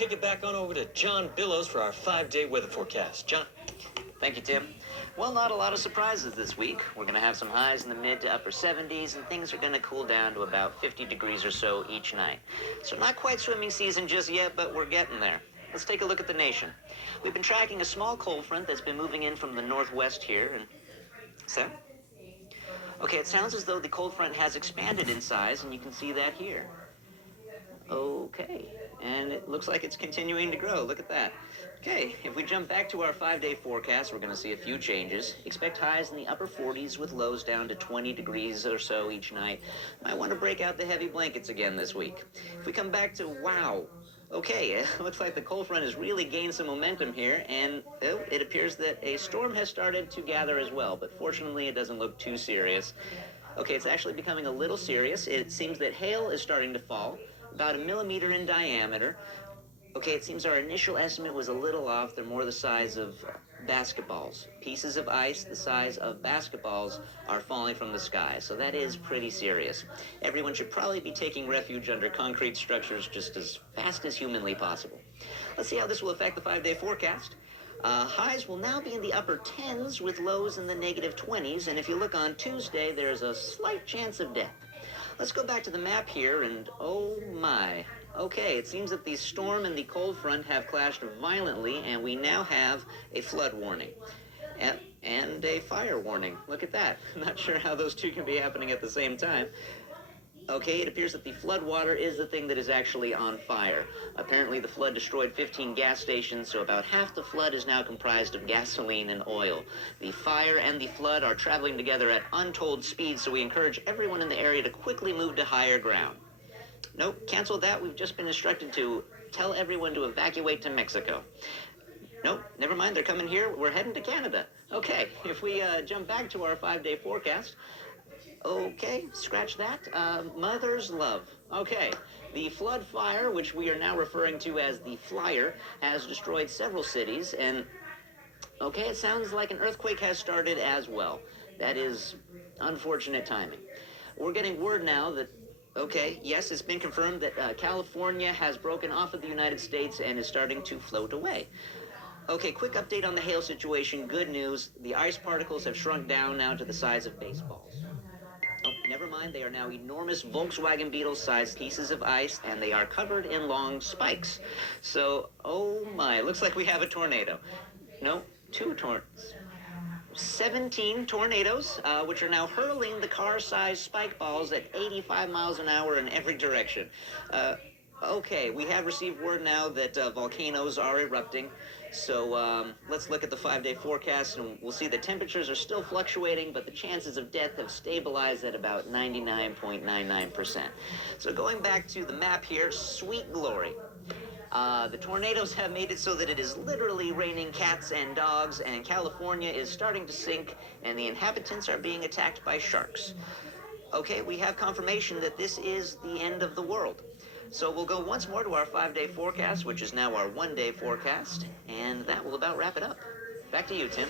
kick it back on over to John Billows for our 5-day weather forecast. John? Thank you, Tim. Well, not a lot of surprises this week. We're going to have some highs in the mid to upper 70s, and things are going to cool down to about 50 degrees or so each night. So not quite swimming season just yet, but we're getting there. Let's take a look at the nation. We've been tracking a small cold front that's been moving in from the northwest here, and... Sam? Okay, it sounds as though the cold front has expanded in size, and you can see that here. Okay, and it looks like it's continuing to grow. Look at that. Okay, if we jump back to our 5-day forecast, we're going to see a few changes. Expect highs in the upper 40s with lows down to 20 degrees or so each night. Might want to break out the heavy blankets again this week. If we come back to wow, okay, it looks like the cold front has really gained some momentum here, and it appears that a storm has started to gather as well, but fortunately it doesn't look too serious. Okay, it's actually becoming a little serious. It seems that hail is starting to fall, about 1 millimeter in diameter. Okay, it seems our initial estimate was a little off. They're more the size of basketballs. Pieces of ice the size of basketballs are falling from the sky, so that is pretty serious. Everyone should probably be taking refuge under concrete structures just as fast as humanly possible. Let's see how this will affect the 5-day forecast. Highs will now be in the upper 10s with lows in the negative 20s, and if you look on Tuesday, there's a slight chance of death. Let's go back to the map here, and oh my. Okay, it seems that the storm and the cold front have clashed violently, and we now have a flood warning. And a fire warning. Look at that. I'm not sure how those two can be happening at the same time. Okay, it appears that the flood water is the thing that is actually on fire. Apparently the flood destroyed 15 gas stations, so about half the flood is now comprised of gasoline and oil. The fire and the flood are traveling together at untold speeds, so we encourage everyone in the area to quickly move to higher ground. Nope, cancel that. We've just been instructed to tell everyone to evacuate to Mexico. Nope, never mind, they're coming here. We're heading to Canada. Okay, if we jump back to our 5-day forecast. Okay, scratch that. Mother's love. Okay, the flood fire, which we are now referring to as the Flyer, has destroyed several cities, and okay, it sounds like an earthquake has started as well. That is unfortunate timing. We're getting word now that, okay, yes, it's been confirmed that California has broken off of the United States and is starting to float away. Okay, quick update on the hail situation. Good news, the ice particles have shrunk down now to the size of baseballs. Oh, never mind, they are now enormous Volkswagen Beetle-sized pieces of ice, and they are covered in long spikes. So, oh my, looks like we have a tornado. No, 17 tornadoes, which are now hurling the car-sized spike balls at 85 miles an hour in every direction. Okay, we have received word now that volcanoes are erupting. So let's look at the 5-day forecast, and we'll see the temperatures are still fluctuating, but the chances of death have stabilized at about 99.99%. So going back to the map here, sweet glory. The tornadoes have made it so that it is literally raining cats and dogs, and California is starting to sink, and the inhabitants are being attacked by sharks. Okay, we have confirmation that this is the end of the world. So we'll go once more to our 5-day forecast, which is now our 1-day forecast, and that will about wrap it up. Back to you, Tim.